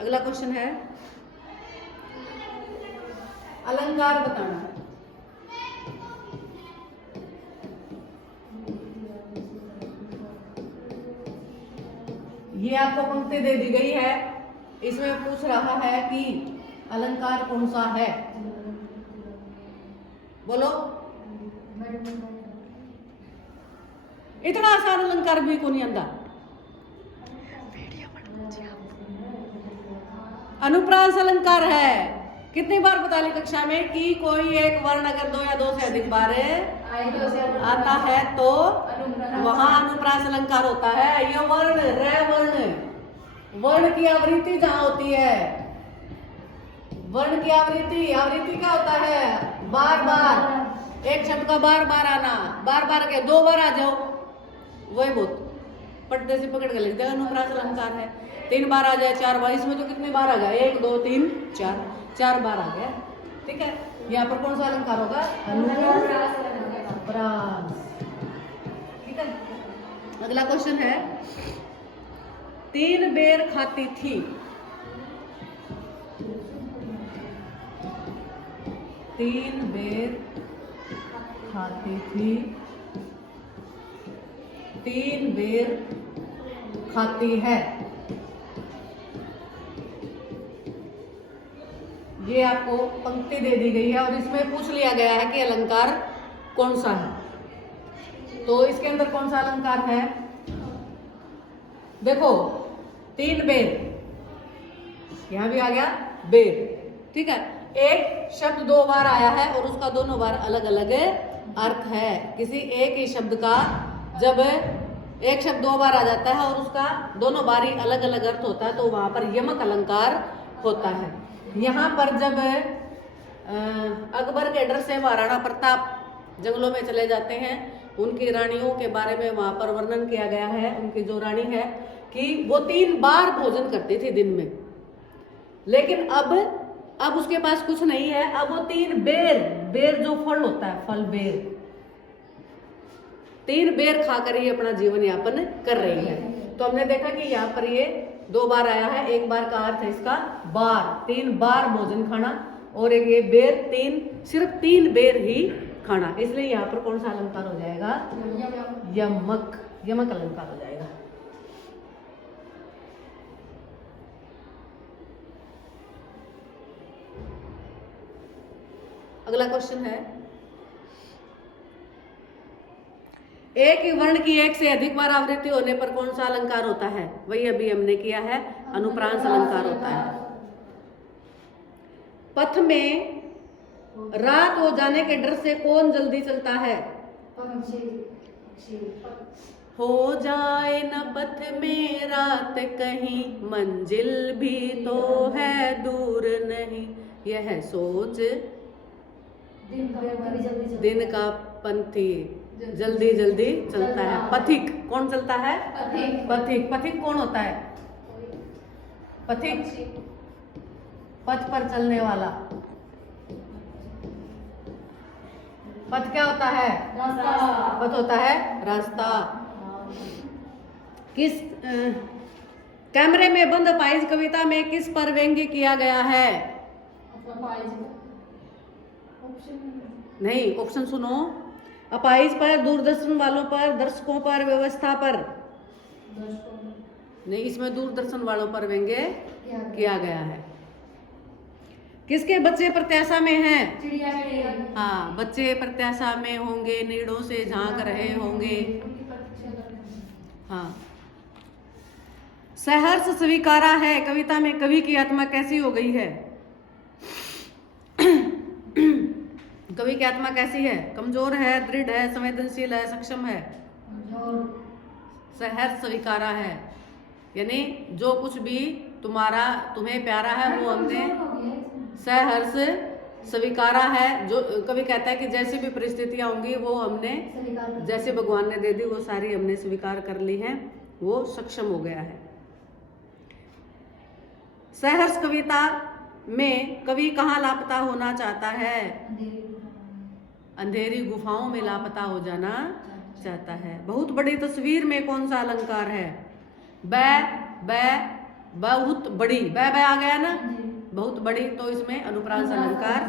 अगला क्वेश्चन है अलंकार बताना। ये आपको पंक्ति दे दी गई है, इसमें पूछ रहा है कि अलंकार कौन सा है, बोलो। इतना आसान अलंकार भी को नहीं आंदा। अनुप्रास अलंकार है। कितनी बार बता ली कक्षा में कि कोई एक वर्ण अगर दो या दो से अधिक बार आता है तो वहां अनुप्रास अलंकार होता है। यह वर्ण रे वर्ण की आवृत्ति जहां होती है, वर्ण की आवृत्ति क्या होता है, बार बार एक शब्द का बार बार आना, बार बार के 2 बार आ जाओ, वही बहुत पट्टे से पकड़ के लिख देगा अनुप्रास अलंकार है। 3 बार आ जाए, 4 बार, इसमें तो कितने बार आ गया, 1 2 3 4 बार आ गया। ठीक है, यहाँ पर कौन सा अलंकार होगा, अनुप्रास। ठीक है, अगला क्वेश्चन है 3 बेर खाती थी। 3 बेर खाती थी, 3 बेर खाती है। ये आपको पंक्ति दे दी गई है और इसमें पूछ लिया गया है कि अलंकार कौन सा है। तो इसके अंदर कौन सा अलंकार है, देखो 3 बेर, यहां भी आ गया बेर। ठीक है, एक शब्द 2 बार आया है और उसका दोनों बार अलग अलग अर्थ है। किसी एक ही शब्द का जब एक शब्द 2 बार आ जाता है और उसका दोनों बार ही अलग अलग अर्थ होता है तो वहां पर यमक अलंकार होता है। यहाँ पर जब अकबर के डर से महाराणा प्रताप जंगलों में चले जाते हैं, उनकी रानियों के बारे में वहां पर वर्णन किया गया है। उनकी जो रानी है कि वो 3 बार भोजन करती थी दिन में, लेकिन अब उसके पास कुछ नहीं है। अब वो 3 बेर जो फल होता है, फल बेर, 3 बेर खाकर ही अपना जीवन यापन कर रही है। तो हमने देखा कि यहाँ पर ये 2 बार आया है, 1 बार का अर्थ है इसका बार, 3 बार भोजन खाना, और एक ये बेर सिर्फ 3 बेर ही खाना, इसलिए यहाँ पर कौन सा अलंकार हो जाएगा, यमक अलंकार हो जाएगा। अगला क्वेश्चन है एक ही वर्ण की 1 से अधिक बार आवृत्ति होने पर कौन सा अलंकार होता है, वही अभी हमने किया है, अनुप्रांस अलंकार होता है। पथ में रात हो जाने के डर से कौन जल्दी चलता है, हो जाए न पथ में रात कहीं, मंजिल भी तो है दूर नहीं, यह सोच दिन का पंथी जल्दी जल्दी चलता है। पथिक कौन चलता है, पथिक कौन होता है, पथिक पथ पर चलने वाला। पथ क्या होता है, पथ होता है रास्ता। किस कैमरे में बंद अपाहिज कविता में किस पर व्यंग्य किया गया है, नहीं ऑप्शन सुनो, अपाहिज पर, दूरदर्शन वालों पर, दर्शकों पर, व्यवस्था पर, नहीं इसमें दूरदर्शन वालों पर व्यंग्य किया गया है। किसके बच्चे प्रत्याशा में हैं, हाँ बच्चे प्रत्याशा में होंगे, नीड़ों से झांक रहे होंगे। हाँ, सहर्ष स्वीकारा है कविता में कवि की आत्मा कैसी हो गई है, कवि की आत्मा कैसी है, कमजोर है, दृढ़ है, संवेदनशील है, सक्षम है, सहर्ष स्वीकारा है, यानी जो कुछ भी तुम्हें प्यारा है वो हमने सहर्ष स्वीकारा है। जो कवि कहता है कि जैसी भी परिस्थितियां होंगी वो हमने जैसे भगवान ने दे दी वो सारी हमने स्वीकार कर ली हैं, वो सक्षम हो गया है। सहर्ष कविता में कवि कहाँ लापता होना चाहता है, अंधेरी गुफाओं में लापता हो जाना चाहता है। बहुत बड़ी तस्वीर में कौन सा अलंकार है, बै बै बहुत बड़ी, बै आ गया ना, बहुत बड़ी, तो इसमें अनुप्रास अलंकार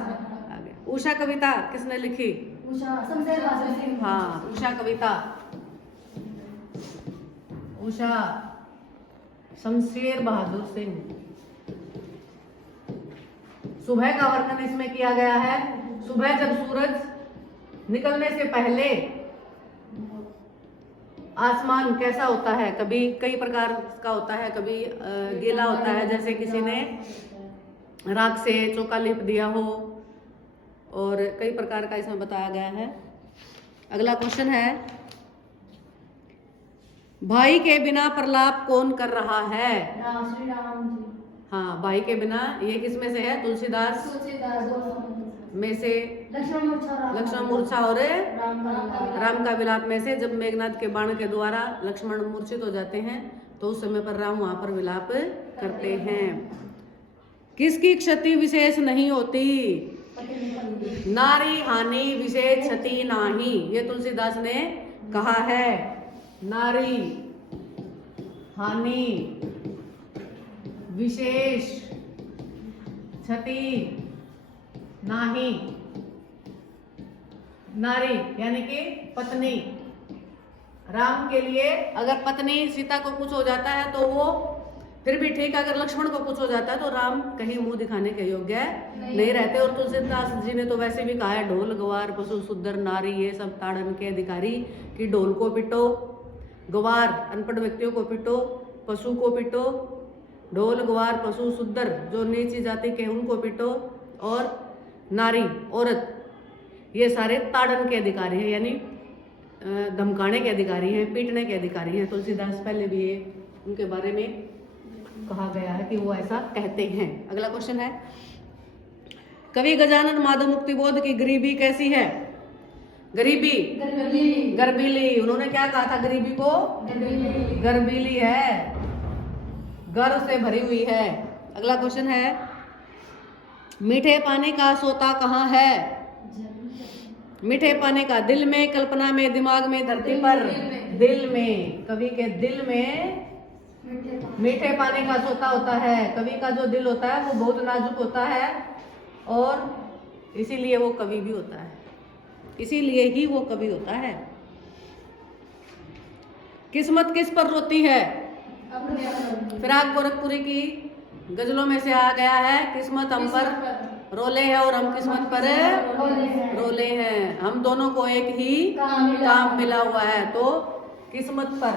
आ गया। उषा कविता किसने लिखी? हाँ, उषा कविता, उषा शमशेर बहादुर सिंह। सुबह का वर्णन इसमें किया गया है। सुबह जब सूरज निकलने से पहले आसमान कैसा होता है, कभी कई प्रकार का होता है, कभी गीला होता है, जैसे किसी ने राख से चौका लिप दिया हो, और कई प्रकार का इसमें बताया गया है। अगला क्वेश्चन है, भाई के बिना प्रलाप कौन कर रहा है? श्री राम जी। हाँ, भाई के बिना, ये किसमें से है? तुलसीदास में से, लक्ष्मण मूर्छा और राम का विलाप में से। जब मेघनाथ के बाण के द्वारा लक्ष्मण मूर्छित हो जाते हैं तो उस समय पर राम वहां पर विलाप करते हैं। किसकी क्षति विशेष नहीं होती? नारी हानि विशेष क्षति नाही, ये तुलसीदास ने कहा है। नारी हानि विशेष क्षति नाही। नारी यानी कि पत्नी, राम के लिए अगर पत्नी सीता को कुछ हो जाता है तो वो फिर भी ठीक, अगर लक्ष्मण को कुछ हो जाता है तो राम कहीं मुंह दिखाने के योग्य नहीं रहते। और तुलसीदास जी ने तो वैसे भी कहा है, ढोल गवार पशु सुंदर नारी, ये सब ताड़न के अधिकारी, कि ढोल को पिटो, गवार अनपढ़ व्यक्तियों को पिटो, पशु को पिटो, ढोल गवार पशु सुंदर जो नीची जाति के उनको पिटो, और नारी औरत, ये सारे ताड़न के अधिकारी हैं, यानी धमकाने के अधिकारी हैं, पीटने के अधिकारी हैं। तुलसीदास पहले भी ये उनके बारे में कहा गया है कि वो ऐसा कहते हैं। अगला क्वेश्चन है, कवि गजानन माधव मुक्तिबोध की गरीबी कैसी है? गरीबी गर्बीली। उन्होंने क्या कहा था? गरीबी को गर्बीली है, गर्व से भरी हुई है। अगला क्वेश्चन है, मीठे पानी का सोता कहाँ है? मीठे पानी का दिल में, कल्पना में, दिमाग में, धरती पर? दिल में। कवि के दिल में मीठे पानी का सोता होता है। कवि का जो दिल होता है वो बहुत नाजुक होता है, और इसीलिए वो कवि भी होता है, इसीलिए ही वो कवि होता है। किस्मत किस पर रोती है? फिराक गोरखपुरी की गजलों में से आ गया है, किस्मत हम पर रोले है और हम किस्मत पर रोले हैं। हम दोनों को एक ही काम मिला हुआ है, तो किस्मत पर